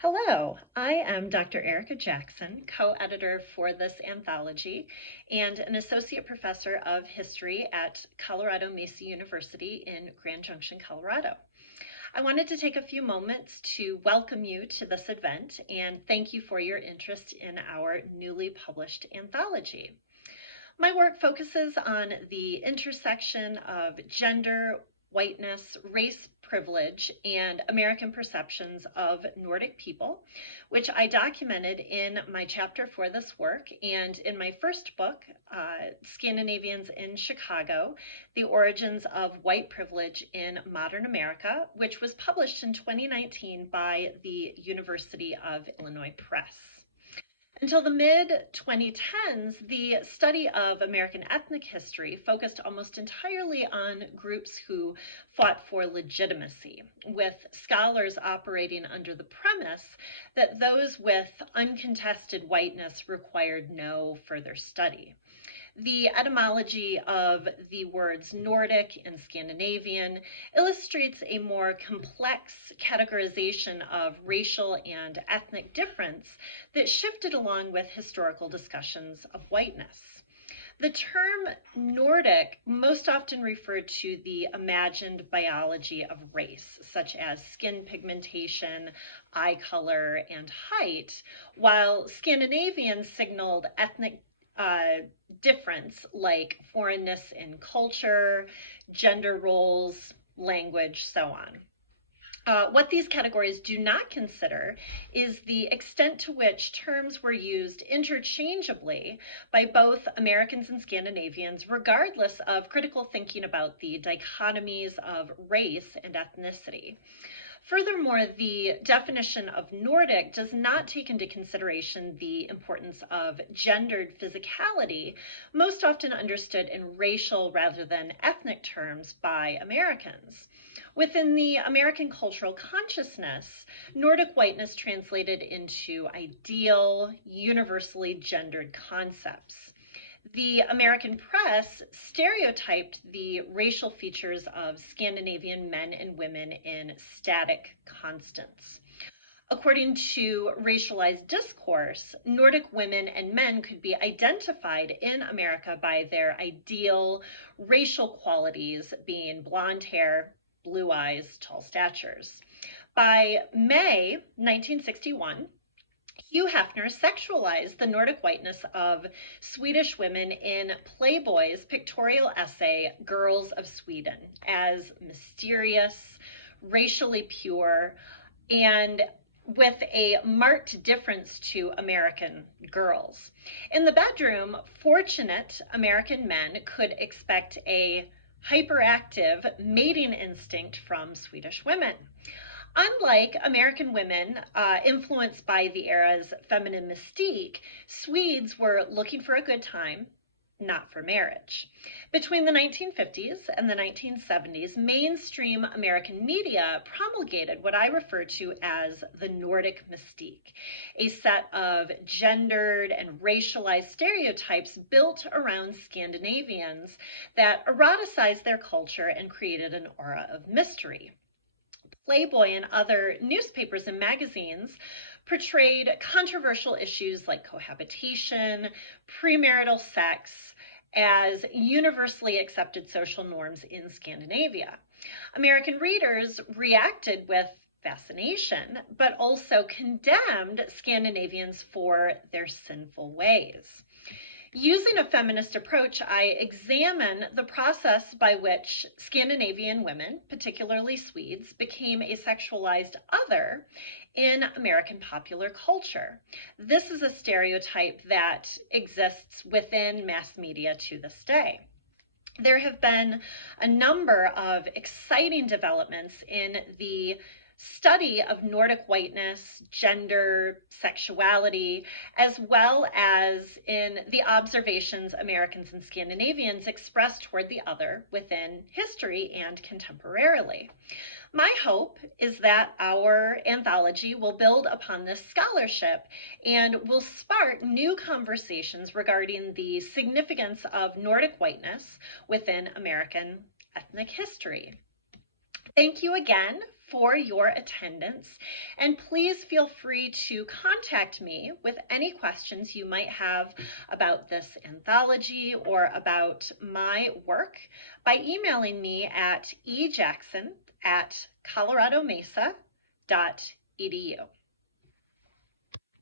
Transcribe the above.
Hello, I am Dr. Erika Jackson, co-editor for this anthology and an associate professor of history at Colorado Mesa University in Grand Junction, Colorado. I wanted to take a few moments to welcome you to this event and thank you for your interest in our newly published anthology. My work focuses on the intersection of gender, whiteness, race privilege, and American perceptions of Nordic people, which I documented in my chapter for this work and in my first book, Scandinavians in Chicago, The Origins of White Privilege in Modern America, which was published in 2019 by the University of Illinois Press. Until the mid-2010s, the study of American ethnic history focused almost entirely on groups who fought for legitimacy, with scholars operating under the premise that those with uncontested whiteness required no further study. The etymology of the words Nordic and Scandinavian illustrates a more complex categorization of racial and ethnic difference that shifted along with historical discussions of whiteness. The term Nordic most often referred to the imagined biology of race, such as skin pigmentation, eye color, and height, while Scandinavian signaled ethnic difference like foreignness in culture, gender roles, language, so on. What these categories do not consider is the extent to which terms were used interchangeably by both Americans and Scandinavians, regardless of critical thinking about the dichotomies of race and ethnicity. Furthermore, the definition of Nordic does not take into consideration the importance of gendered physicality, most often understood in racial rather than ethnic terms by Americans. Within the American cultural consciousness, Nordic whiteness translated into ideal, universally gendered concepts. The American press stereotyped the racial features of Scandinavian men and women in static constants. According to racialized discourse, Nordic women and men could be identified in America by their ideal racial qualities being blonde hair, blue eyes, tall statures. By May 1961, Hugh Hefner sexualized the Nordic whiteness of Swedish women in Playboy's pictorial essay, Girls of Sweden, as mysterious, racially pure, and with a marked difference to American girls. In the bedroom, fortunate American men could expect a hyperactive mating instinct from Swedish women. Unlike American women influenced by the era's feminine mystique, Swedes were looking for a good time, not for marriage. Between the 1950s and the 1970s, mainstream American media promulgated what I refer to as the Nordic mystique, a set of gendered and racialized stereotypes built around Scandinavians that eroticized their culture and created an aura of mystery. Playboy and other newspapers and magazines portrayed controversial issues like cohabitation, premarital sex, as universally accepted social norms in Scandinavia. American readers reacted with fascination, but also condemned Scandinavians for their sinful ways. Using a feminist approach, I examine the process by which Scandinavian women, particularly Swedes, became a sexualized other in American popular culture. This is a stereotype that exists within mass media to this day. There have been a number of exciting developments in the study of Nordic whiteness, gender, sexuality, as well as in the observations Americans and Scandinavians express toward the other within history and contemporarily. My hope is that our anthology will build upon this scholarship and will spark new conversations regarding the significance of Nordic whiteness within American ethnic history. Thank you again for your attendance, and please feel free to contact me with any questions you might have about this anthology or about my work by emailing me at ejackson@coloradomesa.edu.